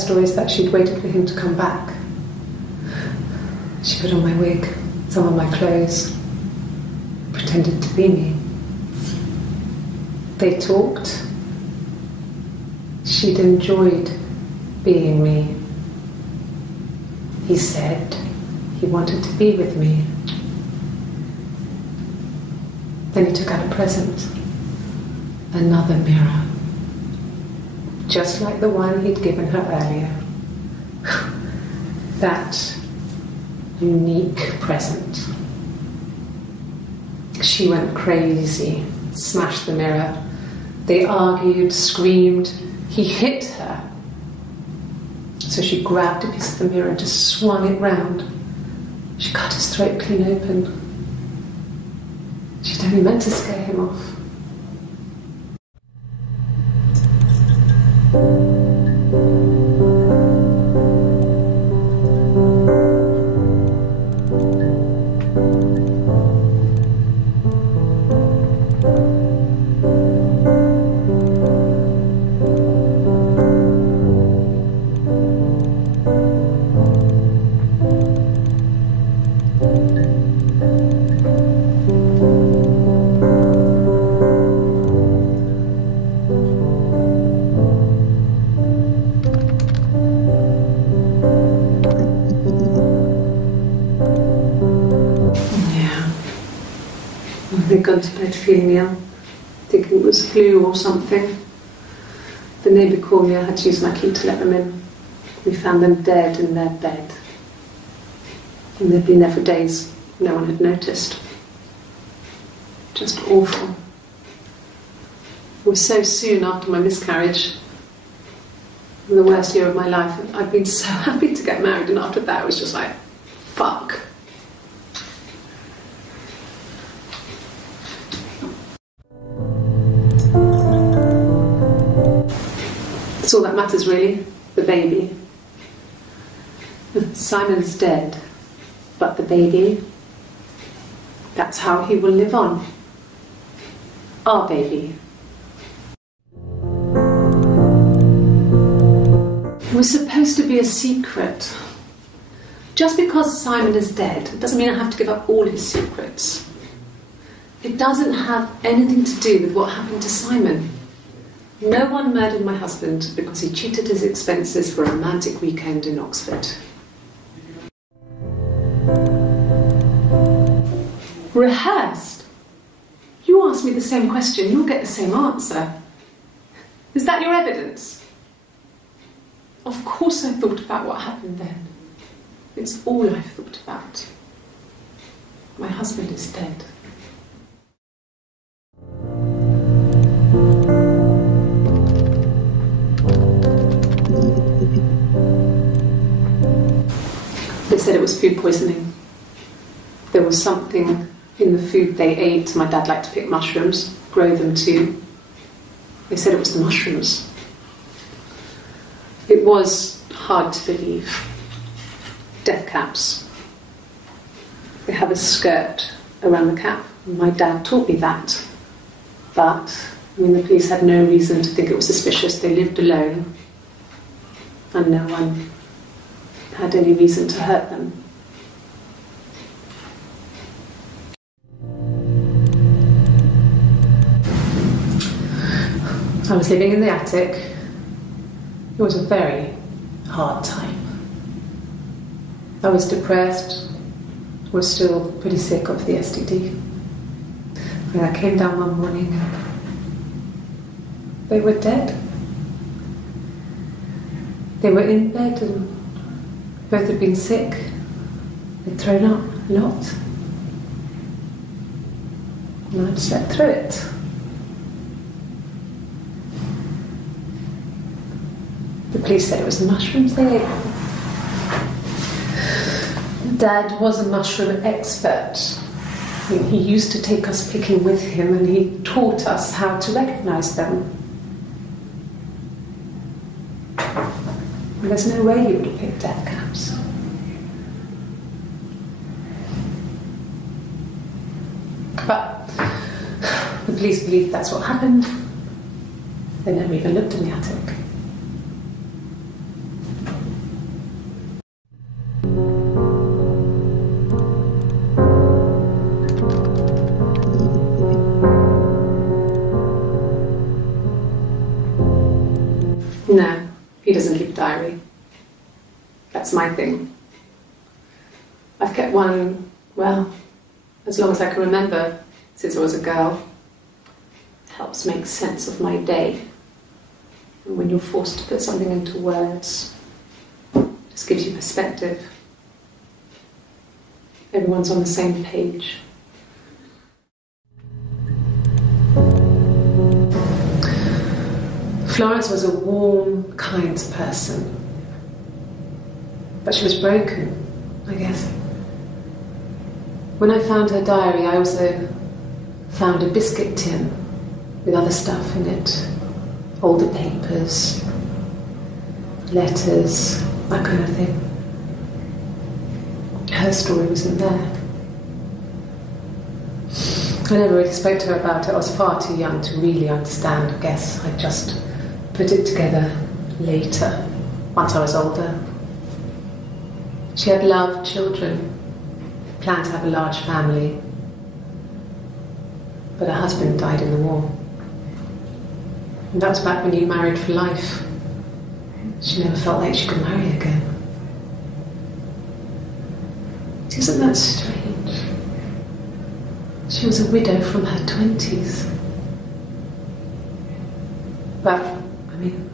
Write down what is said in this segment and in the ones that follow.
story is that she'd waited for him to come back. She put on my wig, some of my clothes, pretended to be me. They talked. She'd enjoyed being me. He said he wanted to be with me. Then he took out a present, another mirror, just like the one he'd given her earlier. That unique present. She went crazy, smashed the mirror. They argued, screamed. He hit her. So she grabbed a piece of the mirror and just swung it round. She cut his throat clean open. She'd only meant to scare him off. They'd gone to bed feeling ill, thinking it was flu or something. The neighbour called me, I had to use my key to let them in. We found them dead in their bed. And they'd been there for days. No one had noticed. Just awful. It was so soon after my miscarriage. In the worst year of my life. I'd been so happy to get married, and after that it was just like, fuck. That's all that matters, really. The baby. Simon's dead, but the baby, that's how he will live on. Our baby. It was supposed to be a secret. Just because Simon is dead doesn't mean I have to give up all his secrets. It doesn't have anything to do with what happened to Simon. No one murdered my husband because he cheated his expenses for a romantic weekend in Oxford. Rehearsed? You ask me the same question, you'll get the same answer. Is that your evidence? Of course I thought about what happened then. It's all I've thought about. My husband is dead. They said it was food poisoning. There was something in the food they ate. My dad liked to pick mushrooms, grow them too. They said it was the mushrooms. It was hard to believe. Death caps. They have a skirt around the cap. My dad taught me that. But, the police had no reason to think it was suspicious. They lived alone. And no one had any reason to hurt them. I was living in the attic. It was a very hard time. I was depressed, was still pretty sick of the STD. When I came down one morning, they were dead. They were in bed and both had been sick. They'd thrown up a lot. And I'd slept through it. The police said it was the mushrooms they ate. Dad was a mushroom expert. He used to take us picking with him and he taught us how to recognise them. And there's no way he would have picked death caps. But the police believe that's what happened. They never even looked in the attic. That's my thing. I've kept one, well, as long as I can remember, since I was a girl. It helps make sense of my day. And when you're forced to put something into words, it just gives you perspective. Everyone's on the same page. Florence was a warm, kind person. But she was broken, I guess. When I found her diary, I also found a biscuit tin with other stuff in it. Older papers, letters, that kind of thing. Her story wasn't there. I never really spoke to her about it. I was far too young to really understand, I guess. I just put it together later, once I was older. She had loved children, planned to have a large family, but her husband died in the war. And that was back when you married for life. She never felt like she could marry again. Isn't that strange? She was a widow from her 20s. But, I mean,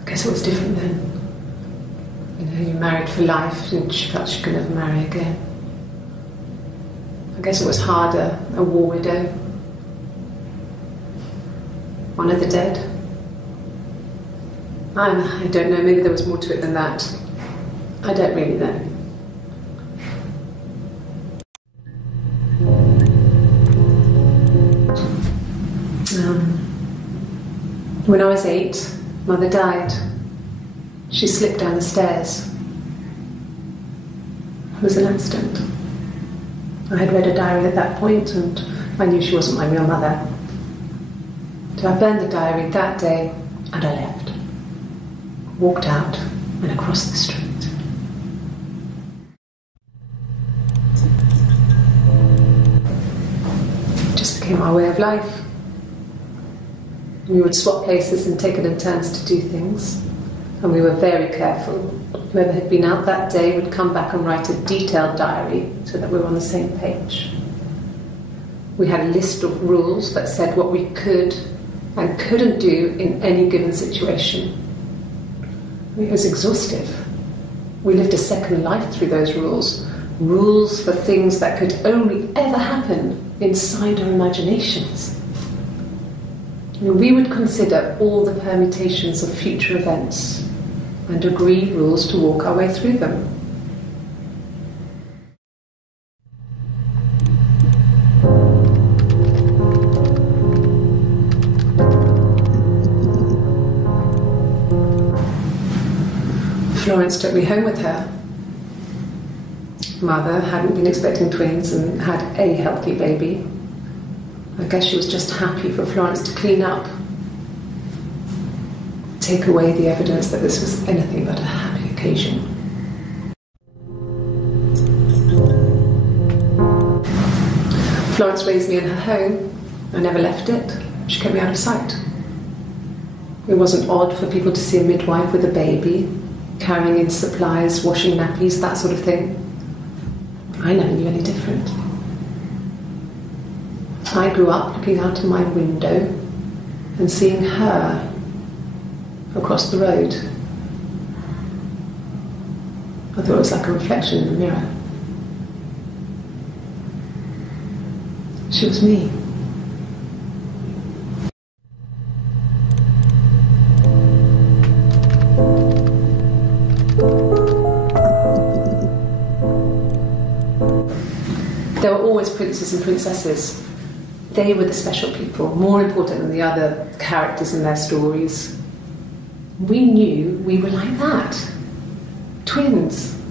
I guess it was different then. You know, you married for life and she felt she could never marry again. I guess it was harder, a war widow. One of the dead. I don't know, maybe there was more to it than that. I don't really know. When I was 8, Mother died. She slipped down the stairs. It was an accident. I had read a diary at that point and I knew she wasn't my real mother. So I burned the diary that day and I left. Walked out and across the street. It just became our way of life. We would swap places and take it in turns to do things. And we were very careful. Whoever had been out that day would come back and write a detailed diary so that we were on the same page. We had a list of rules that said what we could and couldn't do in any given situation. It was exhaustive. We lived a second life through those rules. Rules for things that could only ever happen inside our imaginations. We would consider all the permutations of future events and agree rules to walk our way through them. Florence took me home with her. Mother hadn't been expecting twins and had a healthy baby. I guess she was just happy for Florence to clean up, take away the evidence that this was anything but a happy occasion. Florence raised me in her home. I never left it. She kept me out of sight. It wasn't odd for people to see a midwife with a baby, carrying in supplies, washing nappies, that sort of thing. I never knew any different. I grew up looking out of my window and seeing her across the road. I thought it was like a reflection in the mirror. She was me. There were always princes and princesses. They were the special people, more important than the other characters in their stories. We knew we were like that. Twins.